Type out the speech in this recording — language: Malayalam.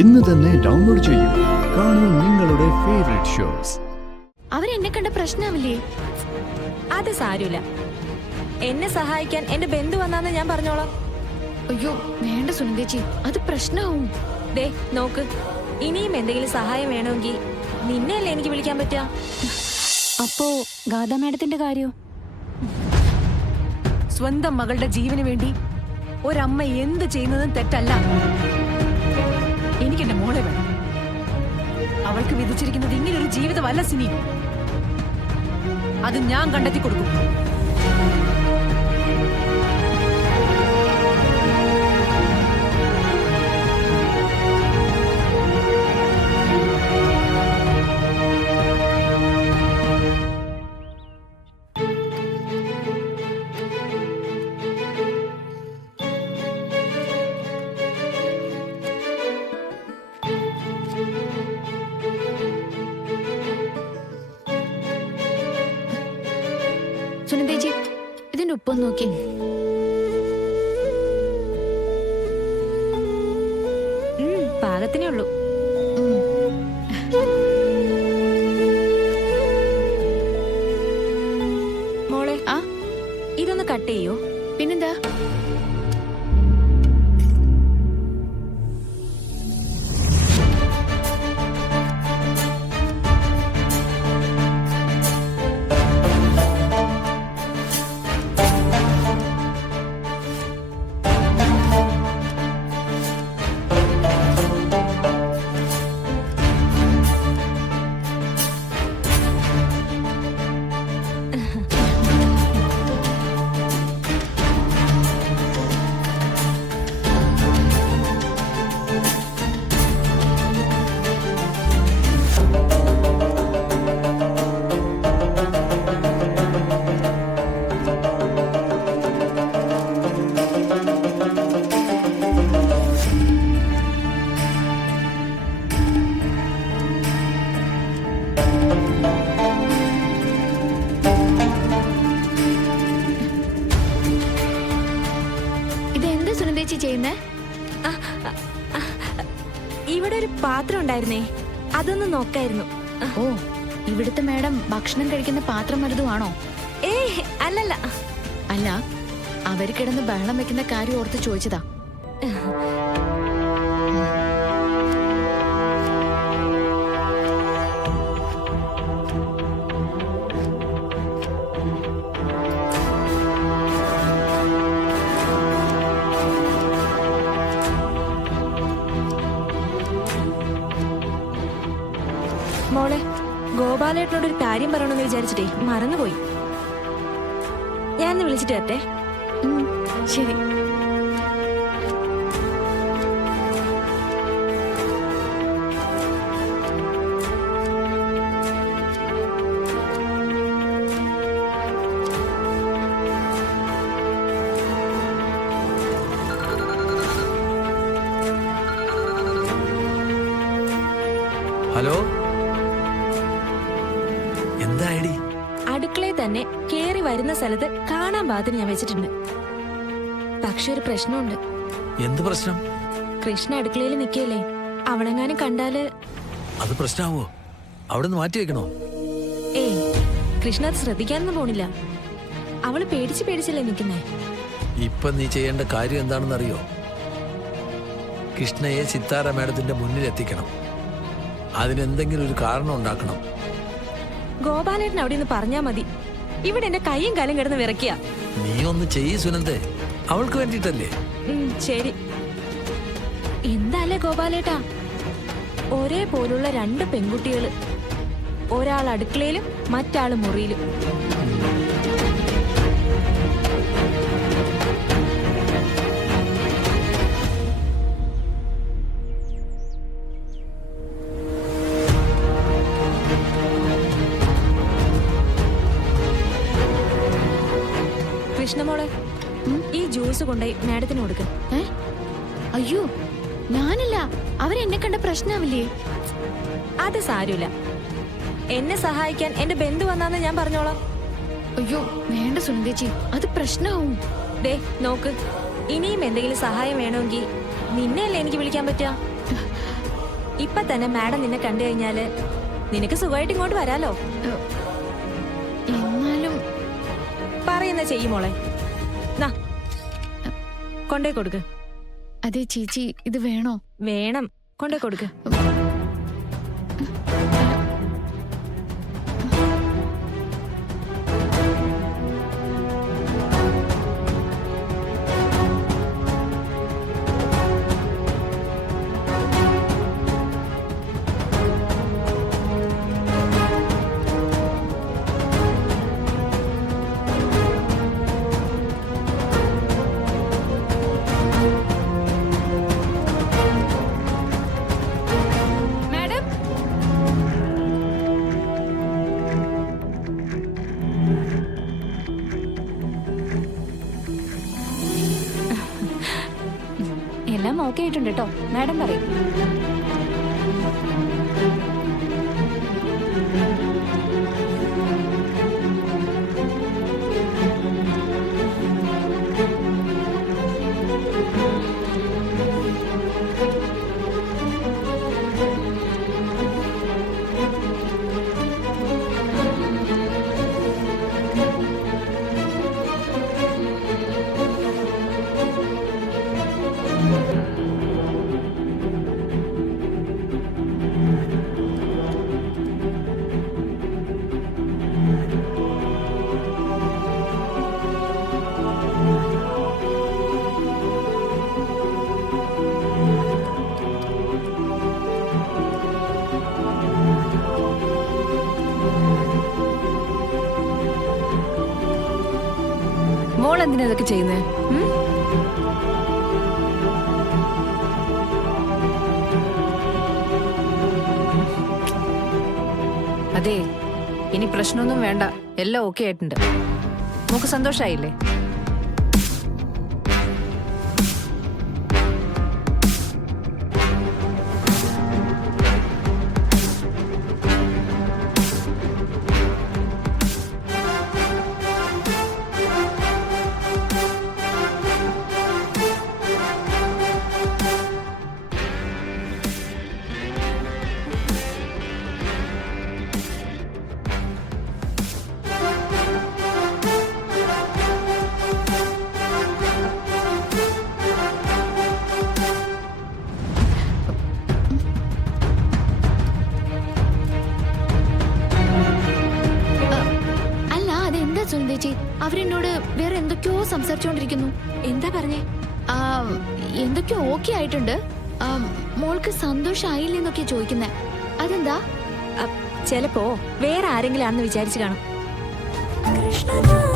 ഇന്ന് തന്നെ ഡൗൺലോഡ് ചെയ്യൂ. കാണൂ നിങ്ങളുടെ ഫേവറേറ്റ് ഷോസ്. അവരെന്നെ കണ്ട പ്രശ്നമാവില്ലേ? അത് സാരമില്ല. എന്നെ സഹായിക്കാൻ എന്റെ ബന്ധു വന്നാന്ന് ഞാൻ പറഞ്ഞോളാം. അയ്യോ വേണ്ട സുനന്ദേച്ചി, അത് പ്രശ്നമാവും. ദേ നോക്ക്, ഇനിയും എന്തെങ്കിലും സഹായം വേണമെങ്കിൽ നിന്നെയല്ലേ എനിക്ക് വിളിക്കാൻ പറ്റുക. അപ്പോ ഗാഥ മാഡത്തിന്റെ കാര്യോ? സ്വന്തം മകളുടെ ജീവന് വേണ്ടി ഒരമ്മ എന്ത് ചെയ്യുന്നതും തെറ്റല്ല. എനിക്കെന്റെ മോളെ വേണം. അവൾക്ക് വിധിച്ചിരിക്കുന്നത് ഇങ്ങനൊരു ജീവിതമല്ല സിനി. അത് ഞാൻ കണ്ടെത്തി കൊടുക്കും. സുനന്ദേച്ചി, ഇതിന്റെ ഉപ്പൊന്ന് നോക്കി. പാകത്തിനേ ഉള്ളൂ. മോളെ, ഇതൊന്ന് കട്ട് ചെയ്യോ? പിന്നെന്താ? ചെയ്യുന്നേ? ഇവിടെ ഒരു പാത്രം ഉണ്ടായിരുന്നേ, അതൊന്ന് നോക്കായിരുന്നു. ഓ, ഇവിടുത്തെ മാഡം ഭക്ഷണം കഴിക്കുന്ന പാത്രം വലുതുമാണോ? അല്ലല്ല. അല്ല, അവര് കിടന്ന് ബഹളം വെക്കുന്ന കാര്യം ഓർത്ത് ചോദിച്ചതാ. മോളെ, ഗോപാലേട്ടനോടൊരു കാര്യം പറയണമെന്ന് വിചാരിച്ചിട്ടേ മറന്നുപോയി. ഞാൻ വിളിച്ചിട്ട് വരട്ടെ. ശരി. ഹലോ, എന്തായി? അടുക്കളയിൽ തന്നെ കേറി വരുന്ന സ്ഥലത്ത് കാണാൻ പാകത്തിന് ഞാൻ വെച്ചിട്ടുണ്ട്. പക്ഷെ ഒരു പ്രശ്നമുണ്ട്. എന്ത് പ്രശ്നം? കൃഷ്ണ അടുക്കളയിൽ നിൽക്കല്ലേ, അവളെങ്ങാനും കണ്ടാല് അത് പ്രശ്നമാവോ? അവിടെ നിന്ന് മാറ്റി വെക്കണോ? കൃഷ്ണ അത് ശ്രദ്ധിക്കാനൊന്നും പോണില്ല. അവള് പേടിച്ചല്ലേ നിൽക്കുന്നേ. ഇപ്പൊ നീ ചെയ്യേണ്ട കാര്യം എന്താണെന്ന് അറിയോ? കൃഷ്ണയെ സിത്താര മാഡത്തിന്റെ മുന്നിൽ എത്തിക്കണം. അതിനെന്തെങ്കിലും ഒരു കാരണം ഉണ്ടാക്കണം. ഗോപാലേട്ടൻ അവിടെ നിന്ന് പറഞ്ഞാ മതി. ഇവിടെ എന്റെ കൈയും കാലും കിടന്ന് വിറക്കിയ. നീ ഒന്ന് ചെയ്യ് സുനന്ദേ, അവൾക്ക് വേണ്ടിട്ടല്ലേ. ശരി. എന്താല്ലേ ഗോപാലേട്ടാ, ഒരേ പോലുള്ള രണ്ട് പെൺകുട്ടികള്, ഒരാൾ അടുക്കളയിലും മറ്റാള് മുറിയിലും. കൃഷ്ണമോളെ, ഈ ജ്യൂസ് കൊണ്ടുപോയി മാഡത്തിന് കൊടുക്ക. അയ്യോ ഞാനല്ല, അവരെന്നെ കണ്ട പ്രശ്നമാവില്ലേ? അത് സാരമില്ല. എന്നെ സഹായിക്കാൻ എന്റെ ബന്ധു വന്നാന്ന് ഞാൻ പറഞ്ഞോളാം. അയ്യോ വേണ്ട സുനന്ദേച്ചി, അത് പ്രശ്നമാവും. ദേ നോക്ക്, ഇനിയും എന്തെങ്കിലും സഹായം വേണമെങ്കിൽ നിന്നെയല്ലേ എനിക്ക് വിളിക്കാൻ പറ്റുക. ഇപ്പൊ തന്നെ മാഡം നിന്നെ കണ്ടു കഴിഞ്ഞാല് നിനക്ക് സുഖമായിട്ട് ഇങ്ങോട്ട് വരാലോ. എന്നാലും പറയുന്ന ചെയ്യുമോളെ. നാ കൊണ്ടേ കൊടുക്ക്. അതെ ചേച്ചി, ഇത് വേണോ? വേണം, കൊണ്ടേ കൊടുക്ക്. മാഡം, എല്ലാം ഓക്കെ ആയിട്ടുണ്ട് കേട്ടോ, മാഡം പറയും. മോൾ എന്തിനാ ഇതൊക്കെ ചെയ്യുന്നേ? അതെ, ഇനി പ്രശ്നമൊന്നും വേണ്ട, എല്ലാം ഓക്കെ ആയിട്ടുണ്ട്. നമുക്ക് സന്തോഷായില്ലേ? സുന്ദേച്ചി, അവരെന്നോട് വേറെ എന്തൊക്കെയോ സംസാരിച്ചുകൊണ്ടിരിക്കുന്നു. എന്താ പറഞ്ഞേ? എന്തൊക്കെയോ ഓക്കെ ആയിട്ടുണ്ട്. മോൾക്ക് സന്തോഷായില്ലെന്നൊക്കെ ചോദിക്കുന്നേ, അതെന്താ? ചിലപ്പോ വേറെ ആരെങ്കിലും ആണെന്ന് വിചാരിച്ചു കാണും. കൃഷ്ണ